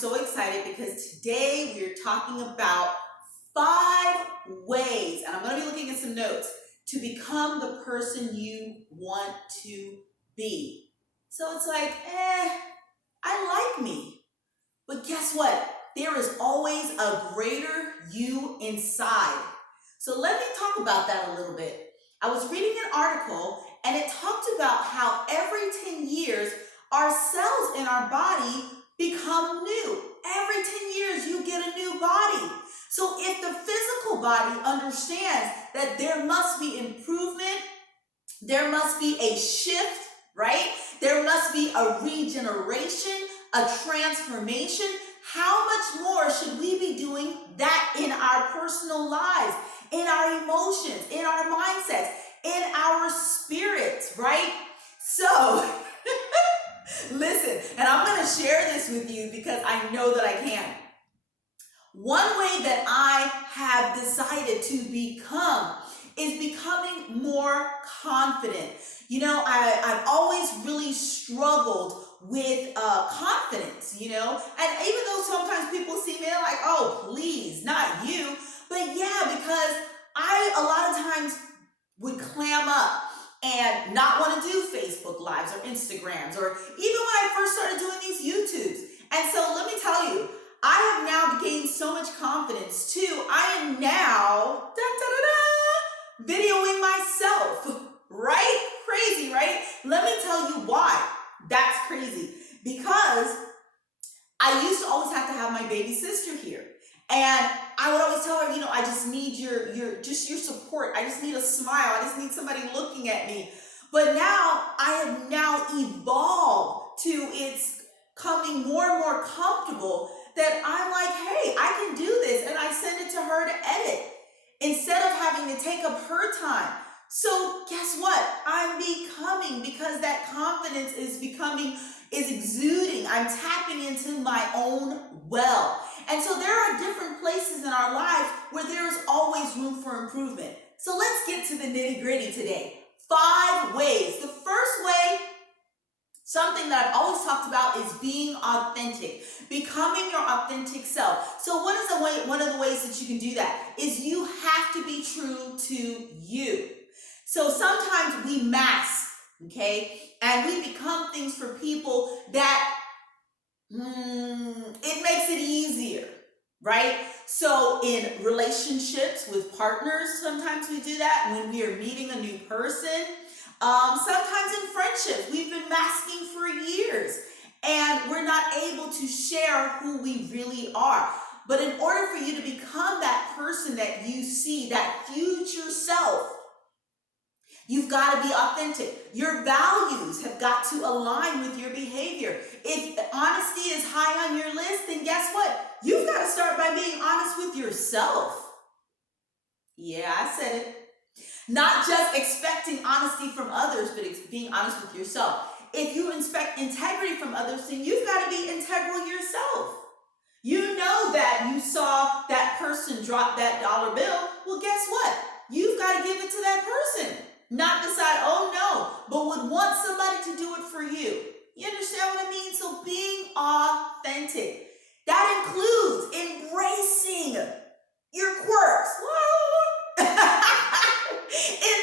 so excited because today we are talking about 5 ways, and I'm going to be looking at some notes, to become the person you want to be. So it's like, I like me. But guess what? There is always a greater you inside. So let me talk about that a little bit. I was reading an article and it talked about how every 10 years our cells in our body become new. Every 10 years you get a new body. So if the physical body understands that there must be improvement, there must be a shift, right? There must be a regeneration, a transformation. How much more should we be doing that in our personal lives, in our emotions, in our mindsets, in our spirits, right? So, listen, and I'm going to share this with you because I know that I can. One way that I have decided to become is becoming more confident. You know, I've always really struggled with confidence, and even though sometimes people see me, they're like, oh, please, not you. But yeah, because I, a lot of times, would clam up and not want to do Facebook Lives or Instagrams, or even when I first started doing these YouTubes. And so let me tell you, I have now gained so much confidence too. I am now videoing myself, right? Crazy, right? Let me tell you why that's crazy. Because I used to always have to have my baby sister here. And I would always tell her, I just need your support. I just need a smile. I just need somebody looking at me. But now I have now evolved to it's coming more and more comfortable that I'm like, hey, I can do this. And I send it to her to edit instead of having to take up her time. So guess what? I'm becoming, because that confidence is exuding. I'm tapping into my own well. And so there are different places in our lives where there is always room for improvement. So let's get to the nitty-gritty today. 5 ways. The first way, something that I've always talked about, is being authentic, becoming your authentic self. So one of the ways that you can do that is you have to be true to you. So sometimes we mask, okay? And we become things for people that it makes it easier, right? So in relationships with partners, sometimes we do that when we are meeting a new person. Sometimes in friendships, we've been masking for years and we're not able to share who we really are. But in order for you to become that person that you see, that future self, you've got to be authentic. Your values have got to align with your behavior. If honesty is high on your list, then guess what? You've got to start by being honest with yourself. Yeah, I said it. Not just expecting honesty from others, but being honest with yourself. If you expect integrity from others, then you've got to be integral yourself. You know that you saw that person drop that dollar bill. Well, guess what? You've got to give it to that person. Not decide, oh no, but would want somebody to do it for you. You understand what I mean? So being authentic. That includes embracing your quirks.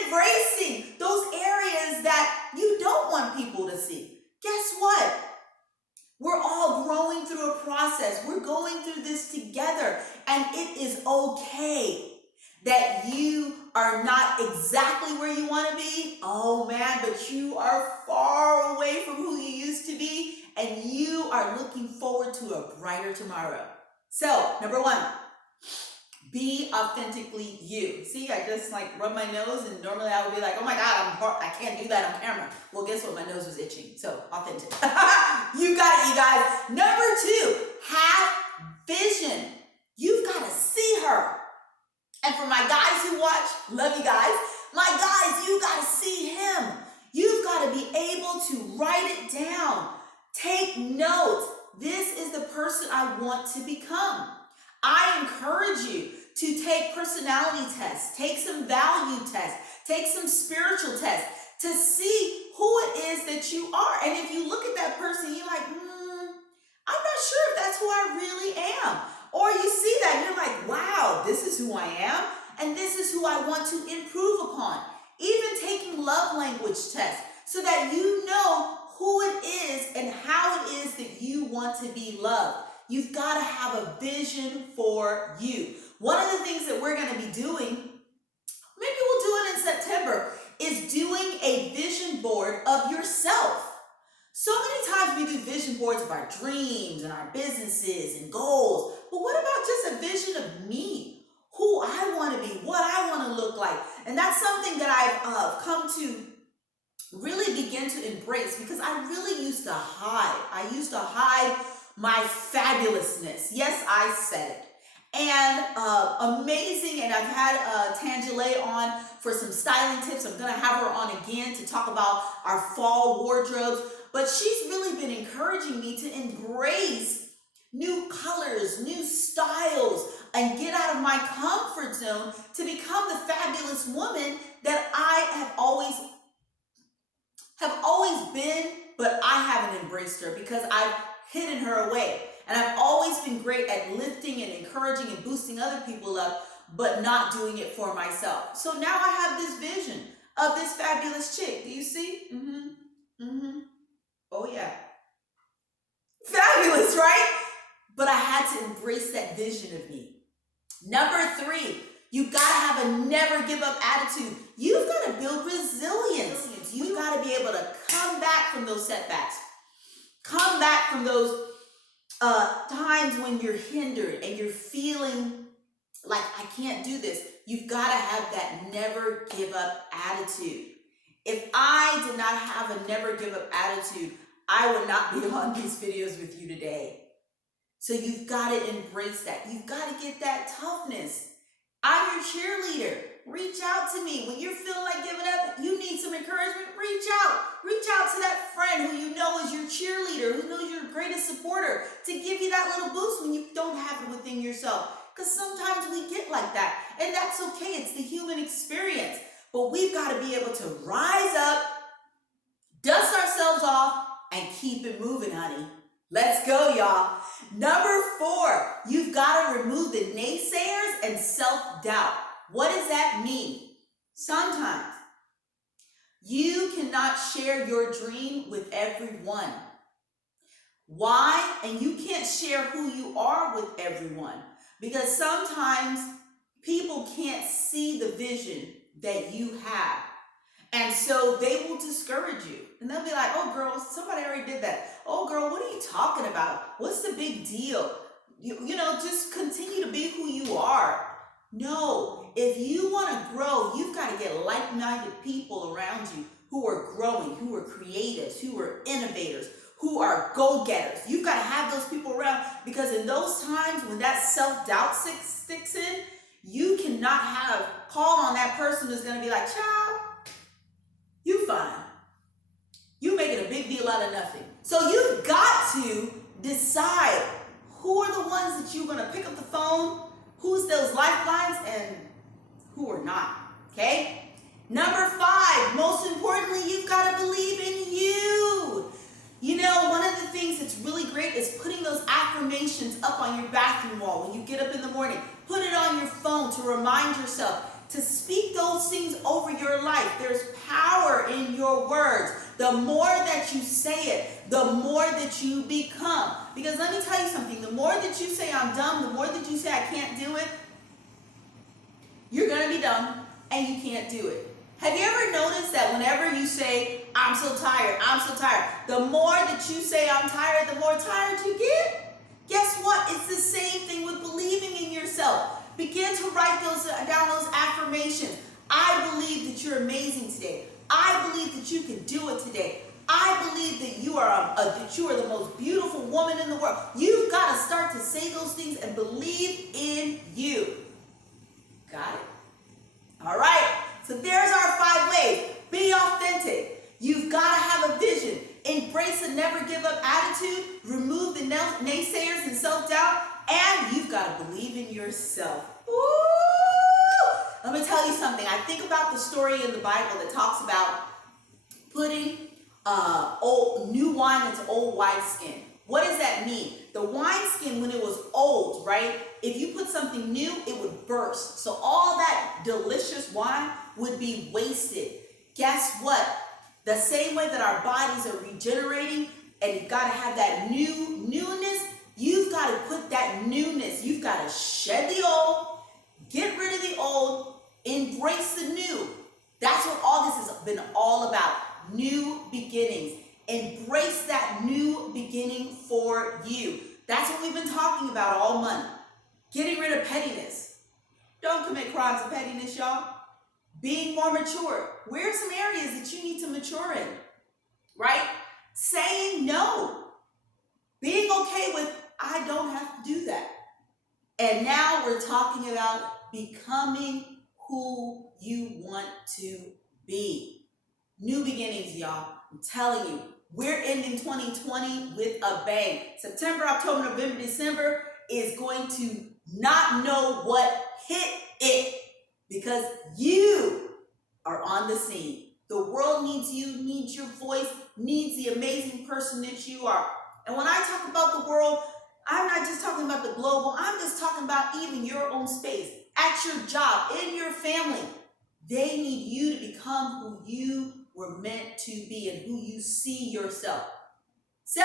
Embracing those areas that you don't want people to see. Guess what? We're all growing through a process. We're going through this together. And it is okay that you are not exactly where you want to be. Oh man, but you are far away from who you used to be, and you are looking forward to a brighter tomorrow. So, number 1, be authentically you. See, I just rub my nose, and normally I would be like, oh my God, I can't do that on camera. Well, guess what? My nose was itching. So, authentic. You got it, you guys. Number 2, have vision. You've got to see her. And for my guys who watch, love you guys. My guys, you got to see him. You've got to be able to write it down. Take notes. This is the person I want to become. I encourage you to take personality tests, take some value tests, take some spiritual tests to see who it is that you are. And if you look at that person, you're like, I'm not sure if that's who I I really am. Or you see that and you're like, wow, this is who I am, and this is who I want to improve upon. Even taking love language tests so that you know who it is and how it is that you want to be loved. You've got to have a vision for you. One of the things that we're going to be doing, maybe we'll do it in September, is doing a vision board of yourself. So many times we do vision boards of our dreams and our businesses and goals, but what about just a vision of me? Who I want to be, what I want to look like. And that's something that I've come to really begin to embrace, because I really used to hide. I used to hide my fabulousness. Yes, I said it. And amazing, and I've had Tangela on for some styling tips. I'm going to have her on again to talk about our fall wardrobes. But she's really been encouraging me to embrace new colors, new styles, and get out of my comfort zone to become the fabulous woman that I have always been, but I haven't embraced her because I've hidden her away. And I've always been great at lifting and encouraging and boosting other people up, but not doing it for myself. So now I have this vision of this fabulous chick. Do you see? Oh yeah. Fabulous, right? But I had to embrace that vision of me. Number 3, you gotta have a never give up attitude. You've got to build resilience. You've got to be able to come back from those setbacks. Come back from those times when you're hindered and you're feeling like, I can't do this. You've got to have that never give up attitude. If I did not have a never give up attitude, I would not be on these videos with you today. So you've got to embrace that. You've got to get that toughness. I'm your cheerleader. Reach out to me. When you're feeling like giving up, you need some encouragement, reach out. Reach out to that friend who you know is your cheerleader, who knows your greatest supporter, to give you that little boost when you don't have it within yourself. Because sometimes we get like that, and that's okay. It's the human experience. But we've got to be able to rise up, dust ourselves off, and keep it moving, honey. Let's go, y'all. Number 4, you've got to remove the naysayers and self-doubt. What does that mean? Sometimes you cannot share your dream with everyone. Why? And you can't share who you are with everyone, because sometimes people can't see the vision that you have. And so they will discourage you. And they'll be like, oh, girl, somebody already did that. Oh, girl, what are you talking about? What's the big deal? You know, just continue to be who you are. No, if you want to grow, you've got to get like-minded people around you who are growing, who are creatives, who are innovators, who are go-getters. You've got to have those people around, because in those times when that self-doubt sticks in, you cannot call on that person who's going to be like, child, you fine. You making a big deal out of nothing. So you've got to decide who are the ones that you're going to pick up the phone, who's those lifelines, and who are not, okay? Number 5, most importantly, you've got to believe in you. You know, one of the things that's really great is putting those affirmations up on your bathroom wall when you get up in the morning. Put it on your phone to remind yourself to speak those things over your life. There's power in your words. The more that you say it, the more that you become. Because let me tell you something, the more that you say I'm dumb, the more that you say I can't do it, you're going to be dumb and you can't do it. Have you ever noticed that whenever you say, I'm so tired, the more that you say I'm tired, the more tired you get? Guess what? It's the same thing with believing in yourself. Begin to write down those affirmations. I believe that you're amazing today. I believe that you can do it today. I believe that you are the most beautiful woman in the world. You've got to start to say those things and believe in you. Got it? All right. So there's our 5 ways. Be authentic. You've got to have a vision. Embrace a never give up attitude. Remove the naysayers and self-doubt. And you've got to believe in yourself. Ooh! Let me tell you something. I think about the story in the Bible that talks about putting new wine into old wineskin. What does that mean? The wineskin, when it old, right? If you put something new, it would burst. So all that delicious wine would be wasted. Guess what? The same way that our bodies are regenerating, and you've got to have that newness, you've got to put that newness. You've got to shed the old, get rid of the old, embrace the new. That's what all this has been all about. New beginnings. Embrace that new beginning for you. That's what we've been talking about all month. Getting rid of pettiness. Don't commit crimes of pettiness, y'all. Being more mature. Where are some areas that you need to mature in? Right? Saying no. Being okay with, I don't have to do that. And now we're talking about becoming who you want to be. New beginnings, y'all. I'm telling you, we're ending 2020 with a bang. September, October, November, December is going to not know what hit it because you are on the scene. The world needs you, needs your voice, needs the amazing person that you are. And when I talk about the world, I'm not just talking about the global, I'm just talking about even your own space, at your job, in your family. They need you to become who you were meant to be and who you see yourself. So,